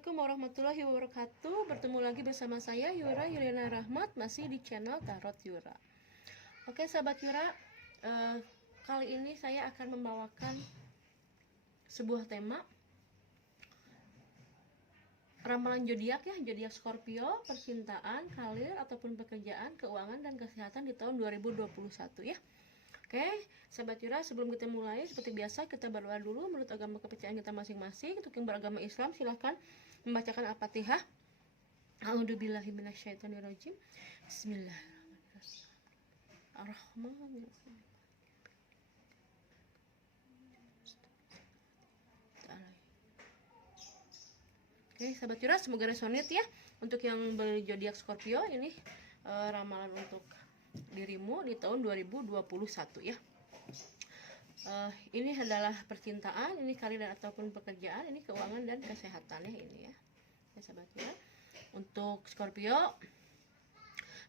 Assalamualaikum warahmatullahi wabarakatuh. Bertemu lagi bersama saya Yura Yuliana Rahmat, masih di channel Tarot Yura. Oke sahabat Yura, kali ini saya akan membawakan sebuah tema ramalan zodiak ya, zodiak Scorpio, percintaan, karir ataupun pekerjaan, keuangan dan kesehatan di tahun 2021 ya. Oke, sahabat Yura, sebelum kita mulai, seperti biasa kita berdoa dulu menurut agama kepercayaan kita masing-masing. Untuk yang beragama Islam, silahkan membacakan Al-Fatihah. A'udzubillahi minasyaitonirrajim. Bismillahirrahmanirrahim. Oke, sahabat Yura, semoga resonate ya. Untuk yang berzodiak Scorpio, ini ramalan untuk dirimu di tahun 2021 ya. Ini adalah percintaan, ini karir ataupun pekerjaan, ini keuangan dan kesehatan ya, ini ya. Ya sahabat ya. Untuk Scorpio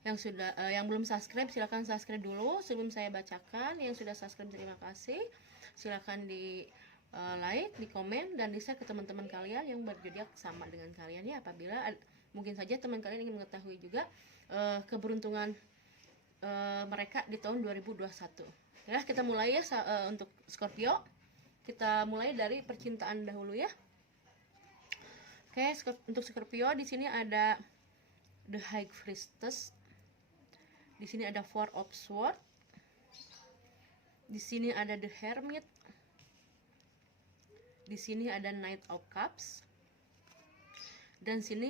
yang sudah yang belum subscribe, silakan subscribe dulu sebelum saya bacakan. Yang sudah subscribe terima kasih. Silakan di like, di komen dan di share ke teman-teman kalian yang berzodiak sama dengan kalian ya. Apabila mungkin saja teman kalian ingin mengetahui juga keberuntungan mereka di tahun 2021. Ya, kita mulai ya untuk Scorpio. Kita mulai dari percintaan dahulu ya. Oke, untuk Scorpio di sini ada The High Priestess. Di sini ada Four of Swords. Di sini ada The Hermit. Di sini ada Knight of Cups. Dan sini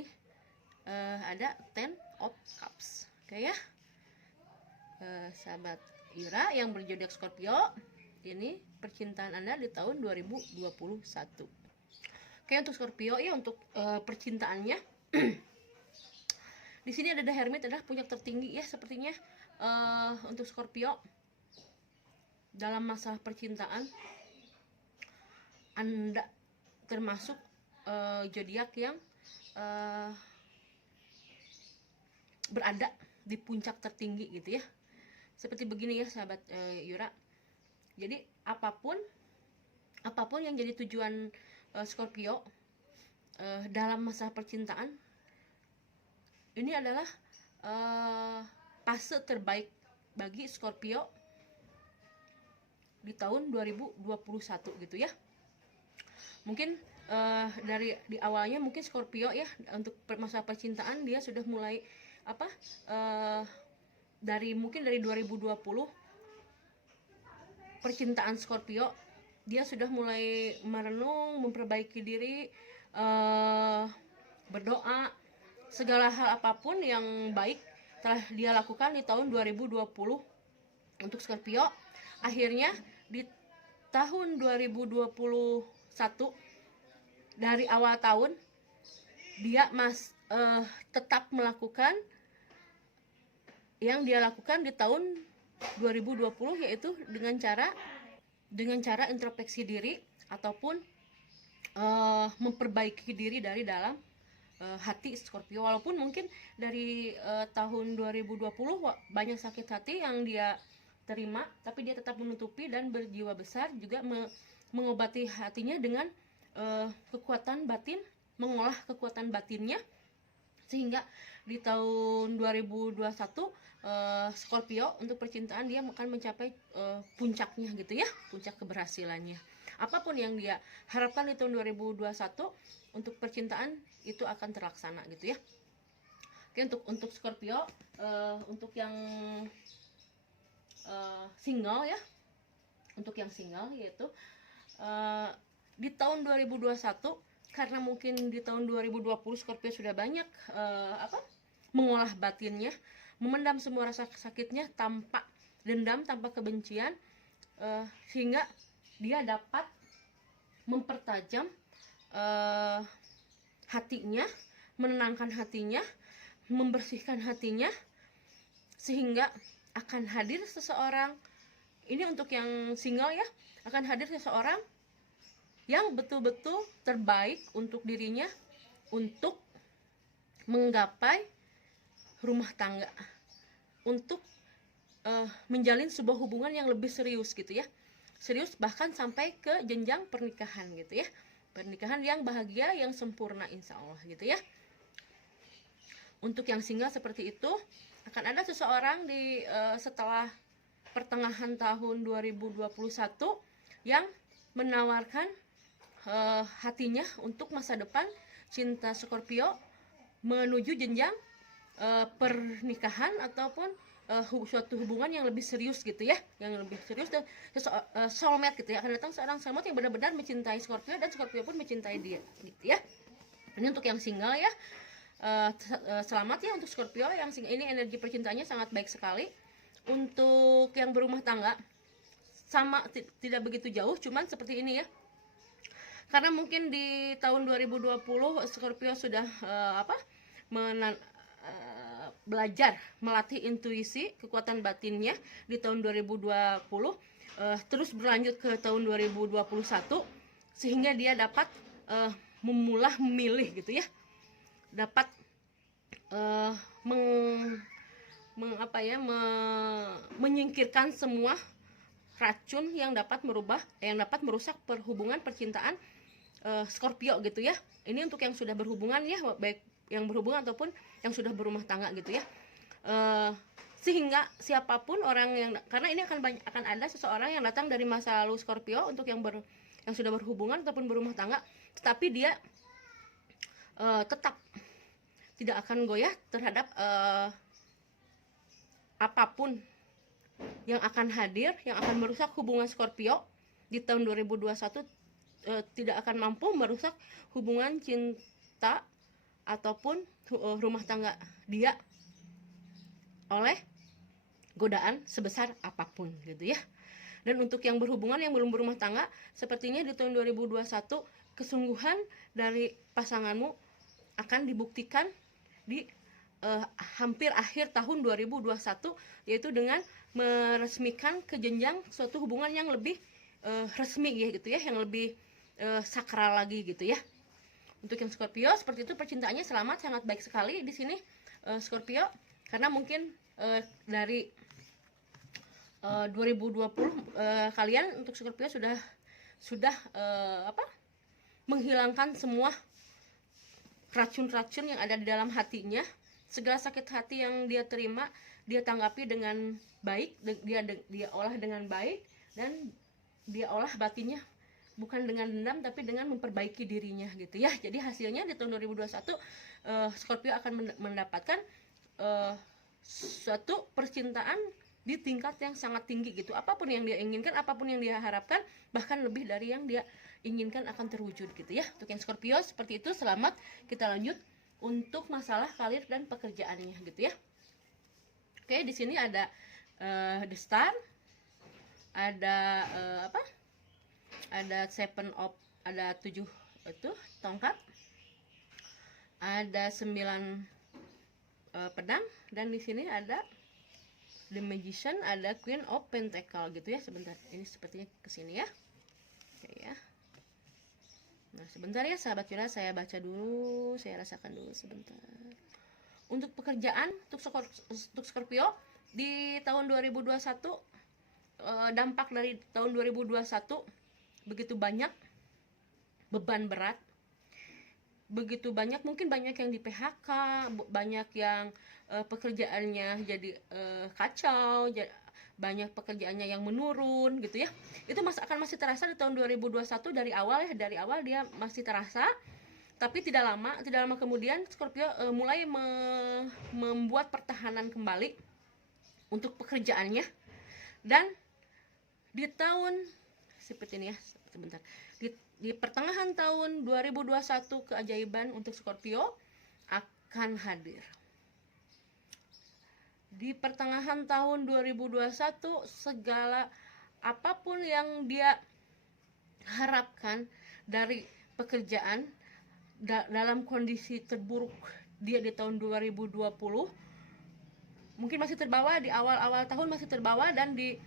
ada Ten of Cups. Oke ya. Sahabat Yura yang berzodiak Scorpio, ini percintaan Anda di tahun 2021. Oke, untuk Scorpio ya, untuk percintaannya di sini ada The Hermit, adalah puncak tertinggi ya sepertinya. Untuk Scorpio dalam masalah percintaan Anda termasuk zodiak yang berada di puncak tertinggi gitu ya. Seperti begini ya sahabat Yura. Jadi apapun yang jadi tujuan Scorpio dalam masalah percintaan, ini adalah fase terbaik bagi Scorpio di tahun 2021 gitu ya. Mungkin dari di awalnya mungkin Scorpio ya, untuk masalah percintaan dia sudah mulai mungkin dari 2020 percintaan Scorpio dia sudah mulai merenung, memperbaiki diri, berdoa, segala hal apapun yang baik telah dia lakukan di tahun 2020 untuk Scorpio. Akhirnya di tahun 2021 dari awal tahun dia tetap melakukan yang dia lakukan di tahun 2020, yaitu dengan cara introspeksi diri ataupun memperbaiki diri dari dalam hati Scorpio. Walaupun mungkin dari tahun 2020 banyak sakit hati yang dia terima, tapi dia tetap menutupi dan berjiwa besar juga mengobati hatinya dengan kekuatan batin, mengolah kekuatan batinnya, sehingga di tahun 2021 Scorpio untuk percintaan dia akan mencapai puncaknya gitu ya, puncak keberhasilannya. Apapun yang dia harapkan di tahun 2021 untuk percintaan itu akan terlaksana gitu ya. Oke, untuk Scorpio, untuk yang single ya, untuk yang single yaitu di tahun 2021, karena mungkin di tahun 2020 Scorpio sudah banyak mengolah batinnya, memendam semua rasa sakitnya tanpa dendam, tanpa kebencian, sehingga dia dapat mempertajam hatinya, menenangkan hatinya, membersihkan hatinya, sehingga akan hadir seseorang. Ini untuk yang single ya, akan hadir seseorang yang betul-betul terbaik untuk dirinya, untuk menggapai rumah tangga, untuk menjalin sebuah hubungan yang lebih serius gitu ya, serius bahkan sampai ke jenjang pernikahan gitu ya. pernikahan yang bahagia, yang sempurna insya Allah gitu ya. Untuk yang single seperti itu, akan ada seseorang di setelah pertengahan tahun 2021 yang menawarkan hatinya untuk masa depan cinta Scorpio menuju jenjang pernikahan ataupun suatu hubungan yang lebih serius gitu ya, yang lebih serius, dan soulmate gitu ya. Akan datang seorang soulmate yang benar-benar mencintai Scorpio dan Scorpio pun mencintai dia gitu ya. Ini untuk yang single ya. Selamat ya untuk Scorpio yang single ini, energi percintaannya sangat baik sekali. Untuk yang berumah tangga sama, tidak begitu jauh, cuman seperti ini ya, karena mungkin di tahun 2020 Scorpio sudah belajar melatih intuisi, kekuatan batinnya di tahun 2020, terus berlanjut ke tahun 2021 sehingga dia dapat memilih gitu ya, dapat menyingkirkan semua racun yang dapat merusak perhubungan percintaan Scorpio gitu ya. Ini untuk yang sudah berhubungan ya, baik yang berhubungan ataupun yang sudah berumah tangga gitu ya. Sehingga siapapun orang yang, karena ini akan ada seseorang yang datang dari masa lalu Scorpio untuk yang sudah berhubungan ataupun berumah tangga, tetapi dia tetap tidak akan goyah terhadap apapun yang akan hadir, yang akan merusak hubungan Scorpio di tahun 2021. Tidak akan mampu merusak hubungan cinta ataupun rumah tangga dia oleh godaan sebesar apapun gitu ya. Dan untuk yang berhubungan, yang belum berumah tangga, sepertinya di tahun 2021 kesungguhan dari pasanganmu akan dibuktikan di hampir akhir tahun 2021, yaitu dengan meresmikan ke jenjang suatu hubungan yang lebih resmi ya gitu ya, yang lebih sakral lagi gitu ya. Untuk yang Scorpio seperti itu, percintaannya selamat, sangat baik sekali di sini Scorpio, karena mungkin dari 2020 kalian untuk Scorpio sudah menghilangkan semua racun-racun yang ada di dalam hatinya. Segala sakit hati yang dia terima, dia tanggapi dengan baik, dia olah dengan baik, dan dia olah batinnya bukan dengan dendam tapi dengan memperbaiki dirinya gitu ya. Jadi hasilnya di tahun 2021 Scorpio akan mendapatkan suatu percintaan di tingkat yang sangat tinggi gitu. Apapun yang dia inginkan, apapun yang dia harapkan, bahkan lebih dari yang dia inginkan akan terwujud gitu ya. Untuk yang Scorpio seperti itu, selamat. Kita lanjut untuk masalah karir dan pekerjaannya gitu ya. Oke, di sini ada the star, ada ada 7 itu tongkat, ada 9 pedang, dan di sini ada the magician, ada queen of pentacle gitu ya. Sebentar, ini sepertinya kesini ya. Oke ya. Nah sebentar ya sahabat Vira, saya baca dulu, saya rasakan dulu sebentar. Untuk pekerjaan, untuk Scorpio di tahun 2021, dampak dari tahun 2021 begitu banyak beban berat, begitu banyak, mungkin banyak yang di PHK, banyak yang pekerjaannya jadi kacau, banyak pekerjaannya yang menurun gitu ya. Itu akan masih terasa di tahun 2021 dari awal ya, dari awal dia masih terasa, tapi tidak lama kemudian Scorpio mulai membuat pertahanan kembali untuk pekerjaannya. Dan di tahun seperti ini ya, sebentar, di pertengahan tahun 2021 keajaiban untuk Scorpio akan hadir. Di pertengahan tahun 2021 segala apapun yang dia harapkan dari pekerjaan dalam kondisi terburuk dia di tahun 2020 mungkin masih terbawa, di awal-awal tahun masih terbawa, dan di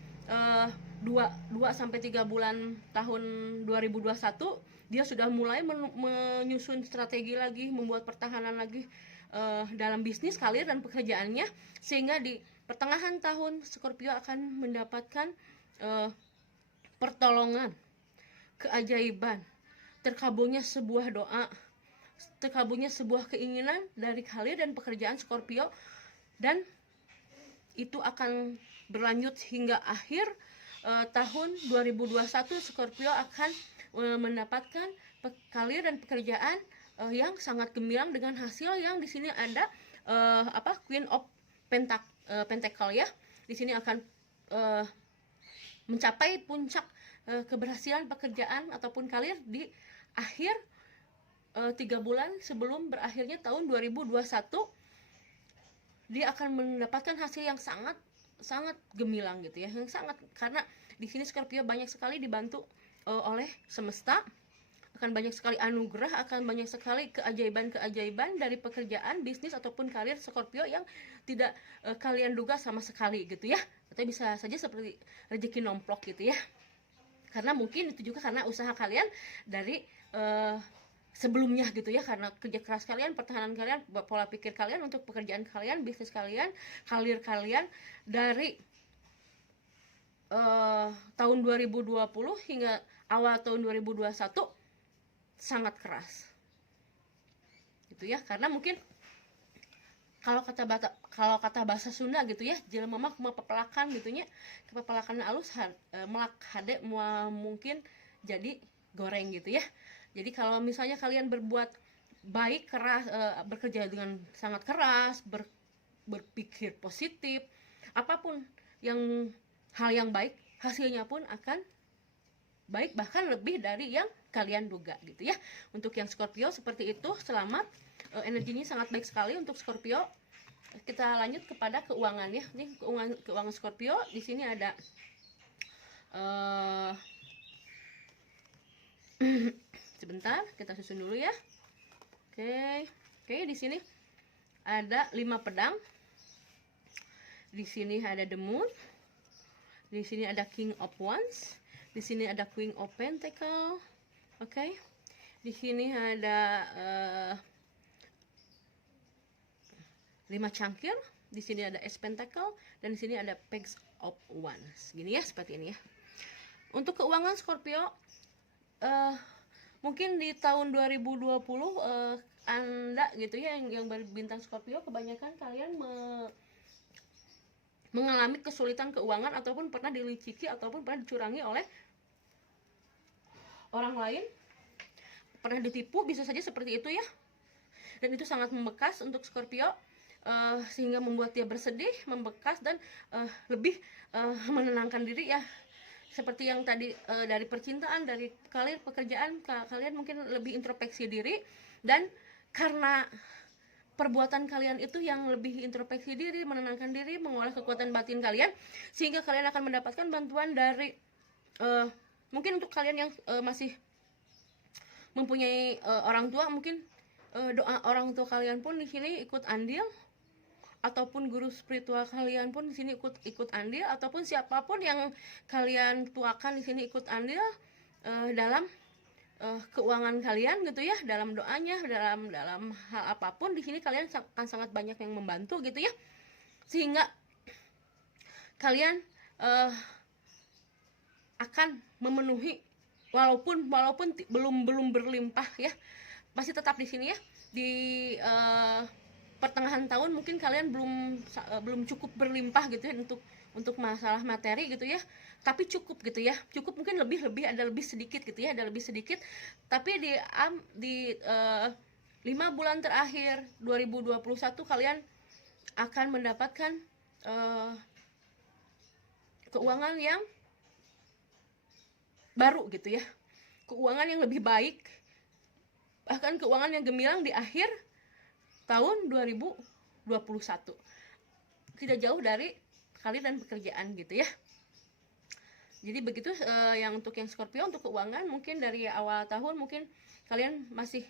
2-3 bulan tahun 2021 dia sudah mulai menyusun strategi lagi, membuat pertahanan lagi dalam bisnis, karir, dan pekerjaannya, sehingga di pertengahan tahun Scorpio akan mendapatkan pertolongan, keajaiban, terkabulnya sebuah doa, terkabulnya sebuah keinginan dari karir dan pekerjaan Scorpio, dan itu akan berlanjut hingga akhir tahun 2021. Scorpio akan mendapatkan karir dan pekerjaan yang sangat gemilang dengan hasil yang di sini ada Queen of Pentacle ya. Di sini akan mencapai puncak keberhasilan pekerjaan ataupun karir di akhir 3 bulan sebelum berakhirnya tahun 2021. Dia akan mendapatkan hasil yang sangat gemilang gitu ya, yang sangat, karena di sini Scorpio banyak sekali dibantu oleh semesta, akan banyak sekali anugerah, akan banyak sekali keajaiban dari pekerjaan, bisnis ataupun karir Scorpio yang tidak kalian duga sama sekali gitu ya, atau bisa saja seperti rezeki nomplok gitu ya, karena mungkin itu juga karena usaha kalian dari sebelumnya gitu ya, karena kerja keras kalian, pertahanan kalian, pola pikir kalian untuk pekerjaan kalian, bisnis kalian, karir kalian dari tahun 2020 hingga awal tahun 2021 sangat keras gitu ya, karena mungkin kalau kata bahasa Sunda gitu ya, jelema mah kumaha pepelakan gitu nya, kepepelakan alus melak hade mungkin jadi goreng gitu ya. Jadi kalau misalnya kalian berbuat baik, keras, bekerja dengan sangat keras, berpikir positif, apapun hal yang baik, hasilnya pun akan baik, bahkan lebih dari yang kalian duga gitu ya. Untuk yang Scorpio seperti itu, selamat, energinya sangat baik sekali untuk Scorpio. Kita lanjut kepada keuangan ya. Nih keuangan Scorpio, di sini ada sebentar, kita susun dulu ya. Oke, di sini ada 5 pedang. Di sini ada the moon. Di sini ada King of Wands. Di sini ada Queen of Pentacle. Oke. Di sini ada 5 cangkir. Di sini ada Ace Pentacle dan di sini ada Page of Wands. Gini ya, seperti ini ya. Untuk keuangan Scorpio, mungkin di tahun 2020 Anda gitu ya, yang berbintang Scorpio, kebanyakan kalian mengalami kesulitan keuangan ataupun pernah diliciki ataupun pernah dicurangi oleh orang lain, pernah ditipu, bisa saja seperti itu ya. Dan itu sangat membekas untuk Scorpio, sehingga membuat dia bersedih, membekas, dan lebih menenangkan diri ya. Seperti yang tadi dari percintaan, dari karir, pekerjaan, kalian mungkin lebih introspeksi diri, dan karena perbuatan kalian itu yang lebih introspeksi diri, menenangkan diri, mengolah kekuatan batin kalian, sehingga kalian akan mendapatkan bantuan dari mungkin untuk kalian yang masih mempunyai orang tua, mungkin doa orang tua kalian pun di sini ikut andil, ataupun guru spiritual kalian pun di sini ikut andil, ataupun siapapun yang kalian tuakan di sini ikut andil dalam keuangan kalian gitu ya, dalam doanya, dalam hal apapun di sini kalian akan sangat banyak yang membantu gitu ya, sehingga kalian akan memenuhi, walaupun belum berlimpah ya, masih tetap di sini ya, di pertengahan tahun mungkin kalian belum cukup berlimpah gitu ya untuk masalah materi gitu ya, tapi cukup gitu ya, cukup mungkin lebih ada lebih sedikit gitu ya, ada lebih sedikit, tapi di 5 bulan terakhir 2021 kalian akan mendapatkan keuangan yang baru gitu ya, keuangan yang lebih baik, bahkan keuangan yang gemilang di akhir tahun 2021, tidak jauh dari karir dan pekerjaan gitu ya. Jadi begitu yang untuk yang Scorpio. Untuk keuangan mungkin dari awal tahun mungkin kalian masih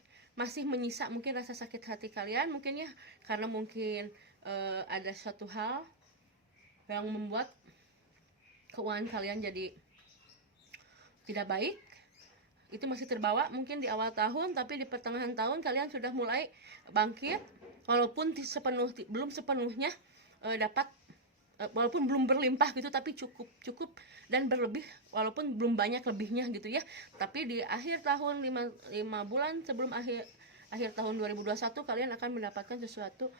menyisa mungkin rasa sakit hati kalian mungkin ya, karena mungkin ada suatu hal yang membuat keuangan kalian jadi tidak baik. Itu masih terbawa mungkin di awal tahun, tapi di pertengahan tahun kalian sudah mulai bangkit, walaupun belum sepenuhnya dapat walaupun belum berlimpah gitu, tapi cukup dan berlebih, walaupun belum banyak lebihnya gitu ya. Tapi di akhir tahun 5 bulan sebelum akhir tahun 2021 kalian akan mendapatkan sesuatu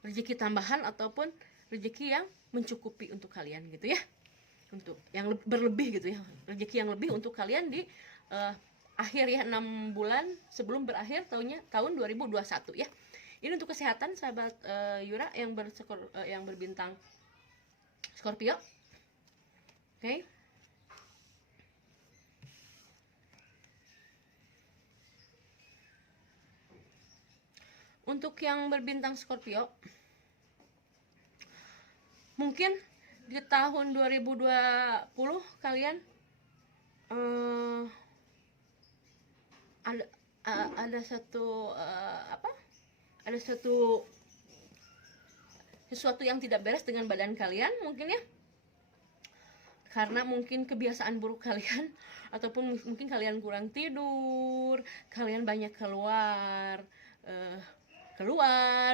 rezeki tambahan ataupun rezeki yang mencukupi untuk kalian gitu ya, untuk yang berlebih gitu ya, rezeki yang lebih untuk kalian di akhir ya, 6 bulan sebelum berakhir tahun 2021 ya. Ini untuk kesehatan sahabat Yura yang berbintang Scorpio. Oke. Untuk yang berbintang Scorpio, mungkin di tahun 2020 kalian ada satu ada sesuatu yang tidak beres dengan badan kalian mungkin ya, karena mungkin kebiasaan buruk kalian ataupun mungkin kalian kurang tidur, kalian banyak keluar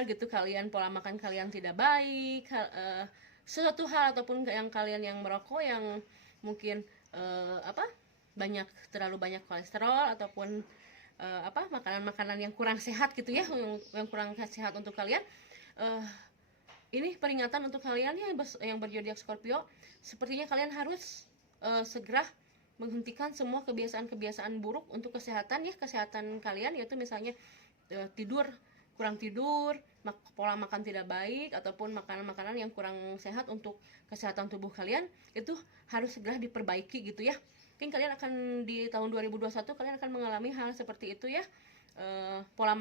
gitu, kalian pola makan kalian tidak baik, sesuatu hal ataupun yang kalian yang merokok yang mungkin terlalu banyak kolesterol ataupun makanan-makanan yang kurang sehat gitu ya, yang kurang sehat untuk kalian. Ini peringatan untuk kalian ya yang berzodiak Scorpio, sepertinya kalian harus segera menghentikan semua kebiasaan-kebiasaan buruk untuk kesehatan ya, kesehatan kalian, yaitu misalnya kurang tidur, pola makan tidak baik, ataupun makanan-makanan yang kurang sehat untuk kesehatan tubuh kalian, itu harus segera diperbaiki gitu ya. Mungkin kalian akan di tahun 2021 kalian akan mengalami hal seperti itu ya, pola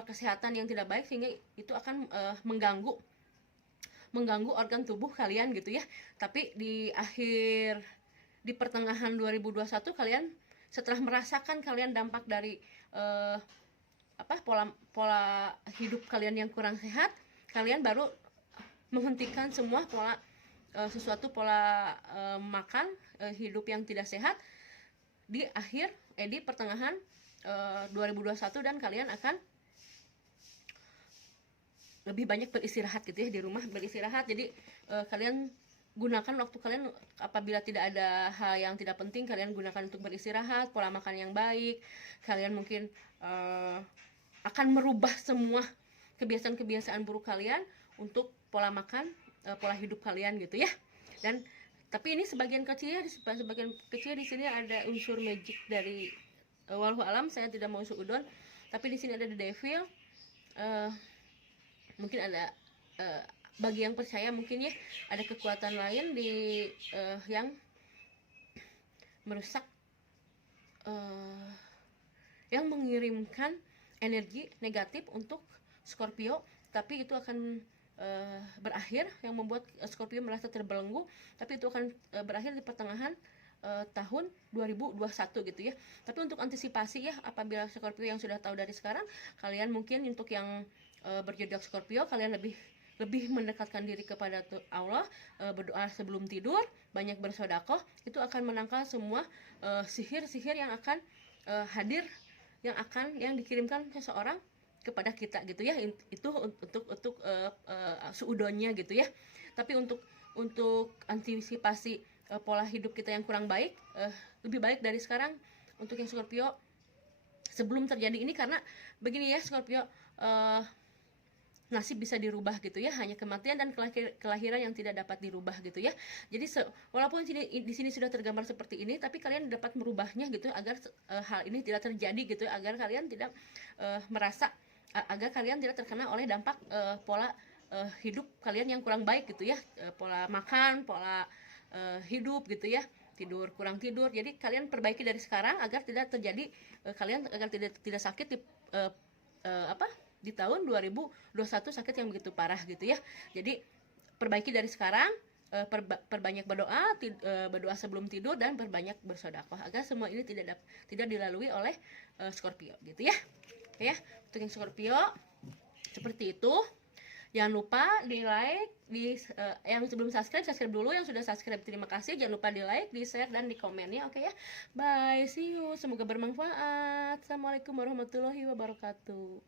kesehatan yang tidak baik, sehingga itu akan mengganggu organ tubuh kalian gitu ya. Tapi di pertengahan 2021 kalian setelah merasakan kalian dampak dari pola hidup kalian yang kurang sehat, kalian baru menghentikan semua pola makan hidup yang tidak sehat di pertengahan 2021, dan kalian akan lebih banyak beristirahat gitu ya, di rumah beristirahat. Jadi kalian gunakan waktu kalian apabila tidak ada hal yang tidak penting, kalian gunakan untuk beristirahat, pola makan yang baik. Kalian mungkin akan merubah semua kebiasaan-kebiasaan buruk kalian untuk pola makan, pola hidup kalian gitu ya. Dan tapi ini sebagian kecil di sini ada unsur magic dari walau alam, saya tidak mau suudon, tapi di sini ada the devil. Mungkin ada bagi yang percaya mungkin ya ada kekuatan lain yang merusak, yang mengirimkan energi negatif untuk Scorpio, tapi itu akan berakhir, yang membuat Scorpio merasa terbelenggu, tapi itu akan berakhir di pertengahan tahun 2021 gitu ya. Tapi untuk antisipasi ya, apabila Scorpio yang sudah tahu dari sekarang, kalian mungkin untuk yang berzodiak Scorpio, kalian lebih mendekatkan diri kepada Allah, berdoa sebelum tidur, banyak bersedekah, itu akan menangkal semua sihir-sihir yang akan hadir, yang dikirimkan seseorang kepada kita gitu ya. Itu untuk suudonnya gitu ya. Tapi untuk antisipasi pola hidup kita yang kurang baik, lebih baik dari sekarang untuk yang Scorpio sebelum terjadi ini, karena begini ya Scorpio, nasib bisa dirubah gitu ya, hanya kematian dan kelahiran yang tidak dapat dirubah gitu ya. Jadi walaupun di sini sudah tergambar seperti ini, tapi kalian dapat merubahnya gitu agar hal ini tidak terjadi gitu, agar kalian tidak agar kalian tidak terkena oleh dampak pola hidup kalian yang kurang baik gitu ya, pola makan, pola hidup gitu ya, kurang tidur. Jadi kalian perbaiki dari sekarang agar tidak terjadi agar tidak sakit di tahun 2021, sakit yang begitu parah gitu ya. Jadi perbaiki dari sekarang, perbanyak berdoa sebelum tidur, dan perbanyak bersedekah agar semua ini tidak dilalui oleh Scorpio gitu ya. Oke ya, untuk yang Scorpio seperti itu. Jangan lupa di like, yang sebelum subscribe dulu, yang sudah subscribe terima kasih, jangan lupa di like, di share, dan di komen ya. Oke ya, bye, see you, semoga bermanfaat. Assalamualaikum warahmatullahi wabarakatuh.